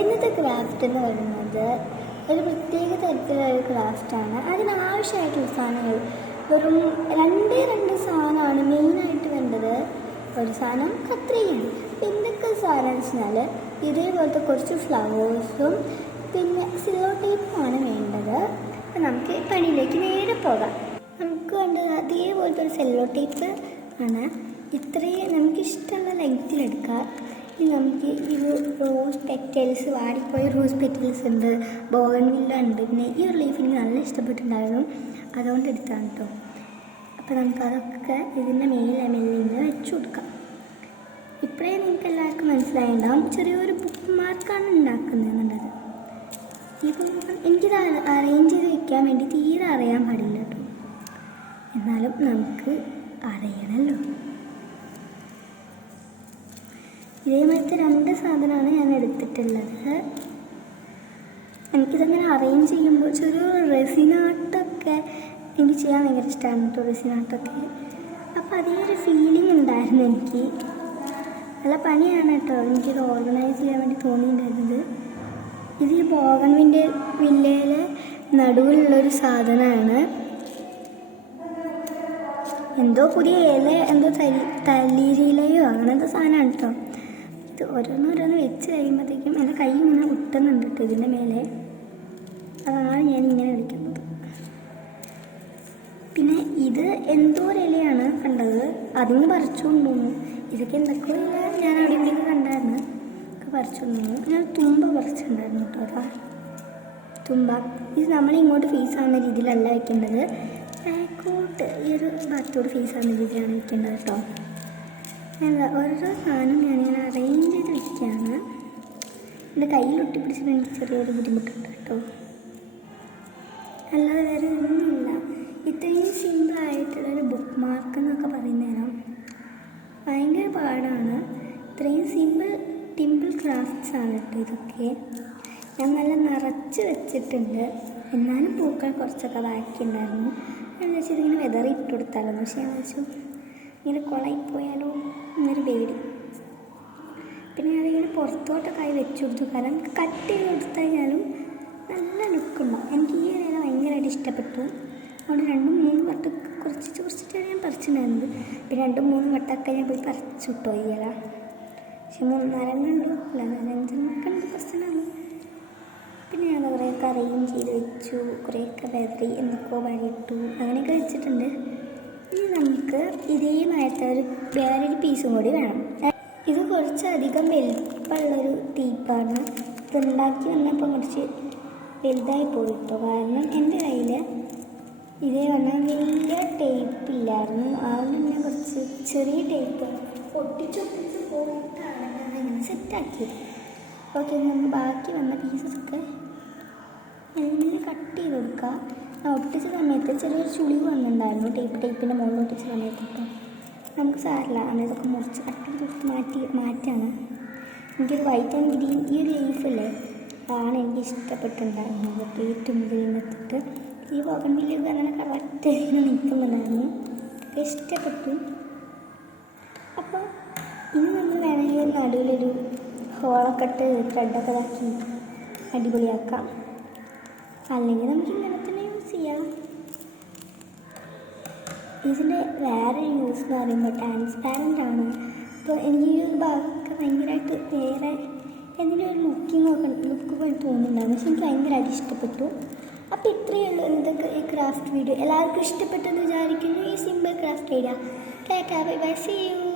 ഇന്നത്തെ ക്രാഫ്റ്റ് എന്ന് പറയുന്നത് ഒരു പ്രത്യേക തരത്തിലുള്ള ഒരു ക്രാഫ്റ്റാണ്. അതിനാവശ്യമായിട്ടുള്ള സാധനങ്ങൾ വെറും രണ്ട് സാധനമാണ് മെയിനായിട്ട് വേണ്ടത്. ഒരു സാധനം കത്രികയാണ്. എന്തൊക്കെ സാധനം എന്ന് വെച്ചാൽ ഇതേപോലത്തെ കുറച്ച് ഫ്ലവേഴ്സും പിന്നെ സില്ലോ ടേപ്പുമാണ് വേണ്ടത്. അപ്പം നമുക്ക് പണിയിലേക്ക് നേരെ പോകാം. നമുക്ക് വേണ്ടത് അതേപോലത്തെ ഒരു സെല്ലോ ടേപ്പ് ആണ്. ഇത്രയും നമുക്കിഷ്ടമുള്ള ലെങ്ത്തിലെടുക്കാം. ഇനി നമുക്ക് ഇത് റോസ് പെറ്റൽസ്, വാടിപ്പോയ റോസ് പെറ്റൽസ് ഉണ്ട്, ബോഗൺവില്ല ഉണ്ട്. പിന്നെ ഈ ഒരു ലീഫ് എനിക്ക് നല്ല ഇഷ്ടപ്പെട്ടിട്ടുണ്ടായിരുന്നു, അതുകൊണ്ട് എടുത്താണ് കേട്ടോ. അപ്പോൾ നമുക്കതൊക്കെ ഇതിൻ്റെ മെല്ലിങ്ങനെ വെച്ച് കൊടുക്കാം. ഇപ്പോഴേ നിങ്ങൾക്ക് എല്ലാവർക്കും മനസ്സിലായിട്ടുണ്ടാവും ചെറിയൊരു ബുക്ക് മാർക്കാണ് ഉണ്ടാക്കുന്നതെന്നുള്ളത്. ഈ ബുക്ക് മാർക്ക് എനിക്കിത് അറേഞ്ച് ചെയ്ത് വെക്കാൻ വേണ്ടി തീരെ അറിയാൻ പാടില്ല കേട്ടോ, എന്നാലും നമുക്ക് അറിയണമല്ലോ. ഇതേമാതിരത്തെ രണ്ട് സാധനമാണ് ഞാൻ എടുത്തിട്ടുള്ളത്. എനിക്കിതങ്ങനെ അറേഞ്ച് ചെയ്യുമ്പോൾ ചെറിയൊരു റെസിനാട്ടൊക്കെ എനിക്ക് ചെയ്യാൻ ഭയങ്കര ഇഷ്ടമാണ് കേട്ടോ, റെസിനാട്ടൊക്കെ. അപ്പോൾ അതേ ഒരു ഫീലിംഗ് ഉണ്ടായിരുന്നു എനിക്ക്. നല്ല പണിയാണ് കേട്ടോ എനിക്കിത് ഓർഗനൈസ് ചെയ്യാൻ വേണ്ടി തോന്നിയിട്ടുണ്ടായിരുന്നത്. ഇത് ഈ ബോഗൺവില്ല വില്ലയിലെ നടുവിലുള്ളൊരു സാധനമാണ്. എന്തോ പുതിയ ഇല, എന്തോ തളിരിലയോ അങ്ങനത്തെ സാധനമാണ് കേട്ടോ. ഇത് ഓരോന്നോരോന്ന് വെച്ച് കഴിയുമ്പോഴത്തേക്കും എൻ്റെ കൈ ഇങ്ങനെ ഒട്ടുന്നുണ്ട് കേട്ടോ ഇതിൻ്റെ മേലെ. അതാണ് ഞാൻ ഇങ്ങനെ വിളിക്കുന്നത്. പിന്നെ ഇത് എന്തോ ഒരു ഇലയാണ് കണ്ടത്, അതിന് പറിച്ചുകൊണ്ട് തോന്നുന്നു. ഇതൊക്കെ എന്തൊക്കെയോ ഇല ഞാൻ അവിടെ ഇവിടെയൊക്കെ കണ്ടായിരുന്നു, ഒക്കെ പറിച്ചുകൊണ്ട് തോന്നുന്നു. ഞാൻ തുമ്പ പറിച്ചിട്ടുണ്ടായിരുന്നു കേട്ടോ. അതാ തുമ്പ. ഇത് നമ്മളിങ്ങോട്ട് ഫേസ് ആവുന്ന രീതിയിലല്ല വെക്കേണ്ടത്, ബാക്കോട്ട് ഈ ഒരു ഭാഗത്തോട് ഫേസ് ആവുന്ന രീതിയിലാണ് വെക്കേണ്ടത് കേട്ടോ. എന്താ ഓരോ സാധനം ഞാനിങ്ങനെ അറേഞ്ച് ചെയ്ത് വെക്കുകയാണ്. എൻ്റെ കയ്യിൽ ഒട്ടിപ്പിടിച്ചിട്ട് എനിക്ക് ചെറിയൊരു ബുദ്ധിമുട്ടുണ്ട് കേട്ടോ, അല്ലാതെ വേറെ ഒന്നുമില്ല. ഇത്രയും സിമ്പിളായിട്ടുള്ളൊരു ബുക്ക് മാർക്ക് എന്നൊക്കെ പറയുന്നേരം ഭയങ്കര പാടാണ്. ഇത്രയും സിമ്പിൾ ക്രാഫ്റ്റ്സ് ആണ് കേട്ടോ ഇതൊക്കെ. ഞാൻ നല്ല നിറച്ച് വെച്ചിട്ടുണ്ട്, എന്നാലും പൂക്കൾ കുറച്ചൊക്കെ ബാക്കിയുണ്ടായിരുന്നു. ഞാൻ വിചാരിച്ചു ഇതിങ്ങനെ വെതറി ഇട്ട് കൊടുത്താലോ, പക്ഷേ ഞാൻ വിചാരിച്ചു ഇങ്ങനെ കുളയിപ്പോയാലോ എന്നൊരു പേടി. പിന്നെ അതിങ്ങനെ പുറത്തോട്ടൊക്കെ ആയി വെച്ച് കൊടുത്തു, കാരണം കട്ട് ചെയ്ത് കൊടുത്തു കഴിഞ്ഞാലും നല്ല ലുക്കുണ്ടാവും. എനിക്ക് ഈ ഇല ഭയങ്കരമായിട്ട് ഇഷ്ടപ്പെട്ടു. അതുകൊണ്ട് 2-3 വട്ടം കുറച്ചിട്ട് ഞാൻ പറിച്ചിട്ടുണ്ടായിരുന്നത്. പിന്നെ 2-3 വട്ടമൊക്കെ ഞാൻ പോയി പറിച്ചു കിട്ടോ ഈ ഇല. പക്ഷെ 4-5 അല്ല 4-5 പ്രശ്നമാണ്. പിന്നെ ഞാൻ കുറേയൊക്കെ അറേഞ്ച് ചെയ്ത് വെച്ചു, കുറേയൊക്കെ വെതറി എന്തൊക്കെയോ വഴിയിട്ടു, അങ്ങനെയൊക്കെ വെച്ചിട്ടുണ്ട്. ഇനി നമുക്ക് ഇതേമായിട്ട് വേറൊരു പീസും കൂടി വേണം. ഇത് കുറച്ചധികം വലുപ്പമുള്ളൊരു ടീപ്പാണ്. ഇതുണ്ടാക്കി വന്നപ്പോൾ കുറച്ച് വലുതായി പോയിട്ടോ, കാരണം എൻ്റെ കയ്യിൽ ഇതേ പറഞ്ഞാൽ വലിയ ടേപ്പ് ഇല്ലായിരുന്നു. അതുകൊണ്ട് തന്നെ കുറച്ച് ചെറിയ ടേപ്പ് ഒട്ടിച്ചൊട്ടിച്ച് പോയിട്ടാണ് ഞാൻ ഇങ്ങനെ സെറ്റാക്കിയത്. ഓക്കെ, നമുക്ക് ബാക്കി വന്ന പീസസൊക്കെ എല്ലാം കട്ട് ചെയ്ത് കൊടുക്കുക. ആ ഒട്ടിച്ച സമയത്ത് ചെറിയൊരു ചുളിവ് വന്നിട്ടുണ്ടായിരുന്നു ടേപ്പിൻ്റെ മുകളിൽ ഒട്ടിച്ച സമയത്തൊക്കെ. നമുക്ക് സാരില്ല, അങ്ങനെ ഇതൊക്കെ മുറിച്ച് കട്ട് ചെയ്ത് കൊടുത്ത് മാറ്റാണ്. എനിക്കൊരു വൈറ്റ് ആൻഡ് ഗ്രീൻ ഈ ഒരു ലീഫല്ലേ അതാണ് എനിക്ക് ഇഷ്ടപ്പെട്ടിട്ടുണ്ടായിരുന്നത്. ഏറ്റവും മുതലിനെത്തിട്ട് ഈ ബോഗൺവില്ലയൊക്കെ അങ്ങനെ കറക്റ്റ് ഇങ്ങനെ നിൽക്കുന്നുണ്ടായിരുന്നു, ഇഷ്ടപ്പെട്ടു. അപ്പോൾ ഇനി നമ്മൾ വേണമെങ്കിൽ നടുവിലൊരു ഹോളൊക്കെ ഇട്ട് ത്രെഡൊക്കെ ഇതാക്കി അടിപൊളിയാക്കാം. അല്ലെങ്കിൽ നമുക്ക് ഇങ്ങനെ തന്നെ യൂസ് ചെയ്യാം. ഇതിൻ്റെ വേറെ യൂസ് എന്ന് പറയുമ്പോൾ ട്രാൻസ്പാരൻ്റ് ആണ്. അപ്പോൾ എനിക്ക് ഈ ഒരു ഭാഗമൊക്കെ ഭയങ്കരമായിട്ട് വേറെ എന്തിനും ഒരു ലുക്ക് പോലെ തോന്നുന്നുണ്ടായിരുന്നു. പക്ഷെ എനിക്ക് ഭയങ്കരമായിട്ട് ഇഷ്ടപ്പെട്ടു. അപ്പോൾ ഇത്രയേ ഉള്ളൂ ഇന്നത്തെ ഈ ക്രാഫ്റ്റ് വീഡിയോ. എല്ലാവർക്കും ഇഷ്ടപ്പെട്ടെന്ന് വിചാരിക്കുന്നു. ഈ simple craft idea. Tata bye bye, see U.